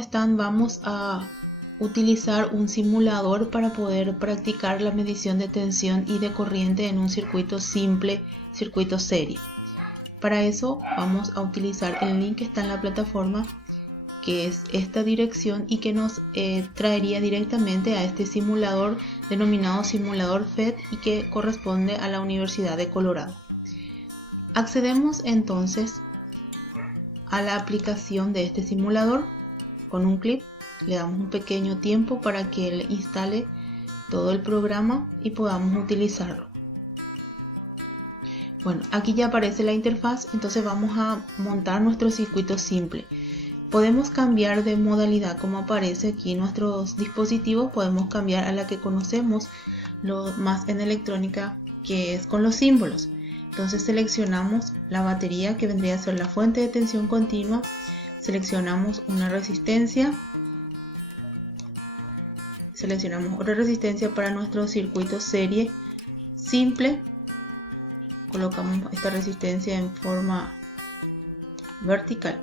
están, vamos a utilizar un simulador para poder practicar la medición de tensión y de corriente en un circuito simple, circuito serie. Para eso vamos a utilizar el link que está en la plataforma, que es esta dirección y que nos traería directamente a este simulador denominado simulador FET y que corresponde a la Universidad de Colorado. Accedemos entonces a la aplicación de este simulador con un clic, le damos un pequeño tiempo para que él instale todo el programa y podamos utilizarlo. Bueno, aquí ya aparece la interfaz, entonces vamos a montar nuestro circuito simple. Podemos cambiar de modalidad como aparece aquí en nuestros dispositivos, podemos cambiar a la que conocemos lo más en electrónica, que es con los símbolos. Entonces seleccionamos la batería, que vendría a ser la fuente de tensión continua, seleccionamos una resistencia, seleccionamos otra resistencia para nuestro circuito serie simple, colocamos esta resistencia en forma vertical.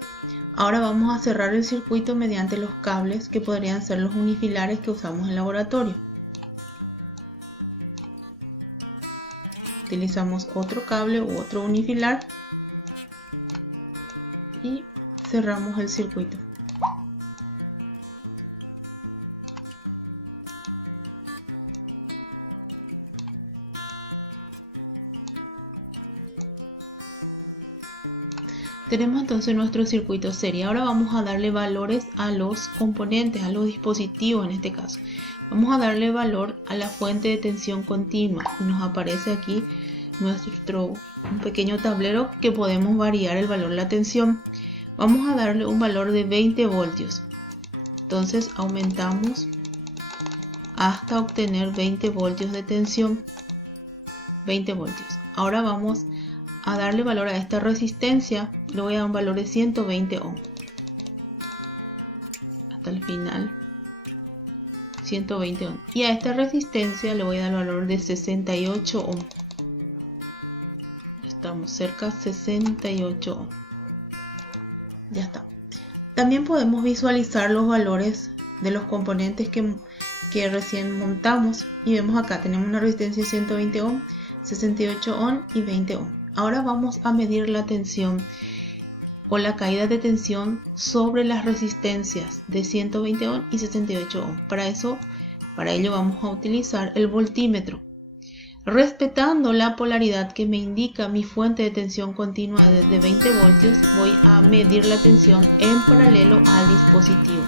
Ahora vamos a cerrar el circuito mediante los cables que podrían ser los unifilares que usamos en laboratorio. Utilizamos otro cable u otro unifilar y cerramos el circuito. Tenemos entonces nuestro circuito serie. Ahora vamos a darle valores a los componentes, a los dispositivos en este caso. Vamos a darle valor a la fuente de tensión continua y nos aparece aquí un pequeño tablero que podemos variar el valor de la tensión. Vamos a darle un valor de 20 voltios. Entonces aumentamos hasta obtener 20 voltios de tensión. 20 voltios. Ahora vamos a darle valor a esta resistencia, le voy a dar un valor de 120 ohm hasta el final, 120 ohm, y a esta resistencia le voy a dar el valor de 68 ohm. Estamos cerca, 68 ohm. Ya está. También podemos visualizar los valores de los componentes que recién montamos y vemos acá tenemos una resistencia de 120 ohm, 68 ohm y 20 ohm. Ahora vamos a medir la tensión o la caída de tensión sobre las resistencias de 120 ohm y 68 ohm. Para ello vamos a utilizar el voltímetro. Respetando la polaridad que me indica mi fuente de tensión continua de 20 voltios, voy a medir la tensión en paralelo al dispositivo.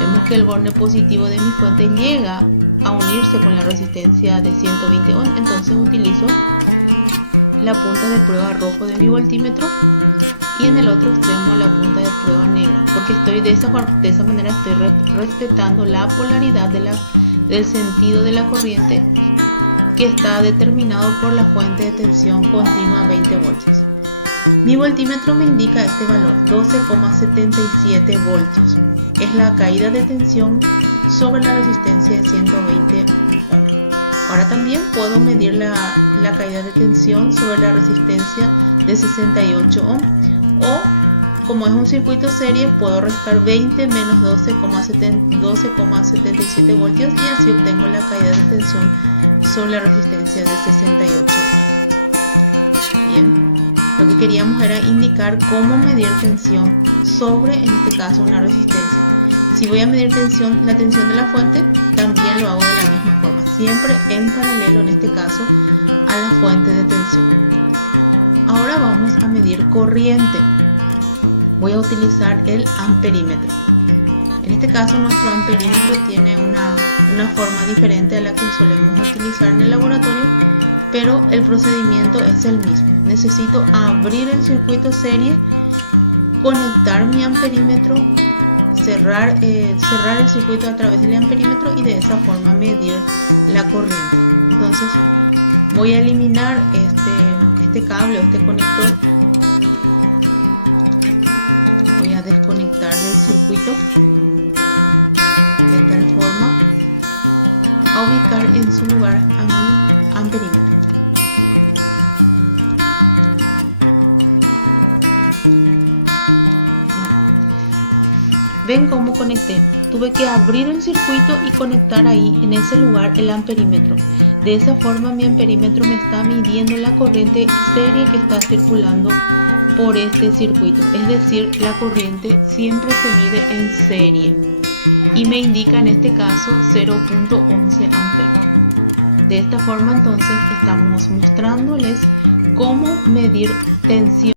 Vemos que el borne positivo de mi fuente llega a unirse con la resistencia de 120 ohm, entonces utilizo la punta de prueba rojo de mi voltímetro y en el otro extremo la punta de prueba negra, porque de esa manera estoy respetando la polaridad del sentido de la corriente que está determinado por la fuente de tensión continua 20 voltios. Mi voltímetro me indica este valor, 12,77 voltios. Es la caída de tensión sobre la resistencia de 120 ohm. Ahora también puedo medir la caída de tensión sobre la resistencia de 68 ohm, o como es un circuito serie puedo restar 20 menos 12,77 voltios y así obtengo la caída de tensión sobre la resistencia de 68 ohm. Bien, lo que queríamos era indicar cómo medir tensión sobre, en este caso, una resistencia. Si voy a medir la tensión de la fuente, también lo hago de la misma forma, siempre en paralelo, en este caso, a la fuente de tensión. Ahora vamos a medir corriente. Voy a utilizar el amperímetro. En este caso nuestro amperímetro tiene una forma diferente a la que solemos utilizar en el laboratorio, pero el procedimiento es el mismo. Necesito abrir el circuito serie, conectar mi amperímetro, cerrar el circuito a través del amperímetro y de esa forma medir la corriente. Entonces voy a eliminar este cable o este conector. Voy a desconectar del circuito de tal forma a ubicar en su lugar a mi amperímetro. Ven cómo conecté. Tuve que abrir el circuito y conectar ahí en ese lugar el amperímetro. De esa forma mi amperímetro me está midiendo la corriente serie que está circulando por este circuito. Es decir, la corriente siempre se mide en serie y me indica en este caso 0.11 amperes. De esta forma entonces estamos mostrándoles cómo medir tensión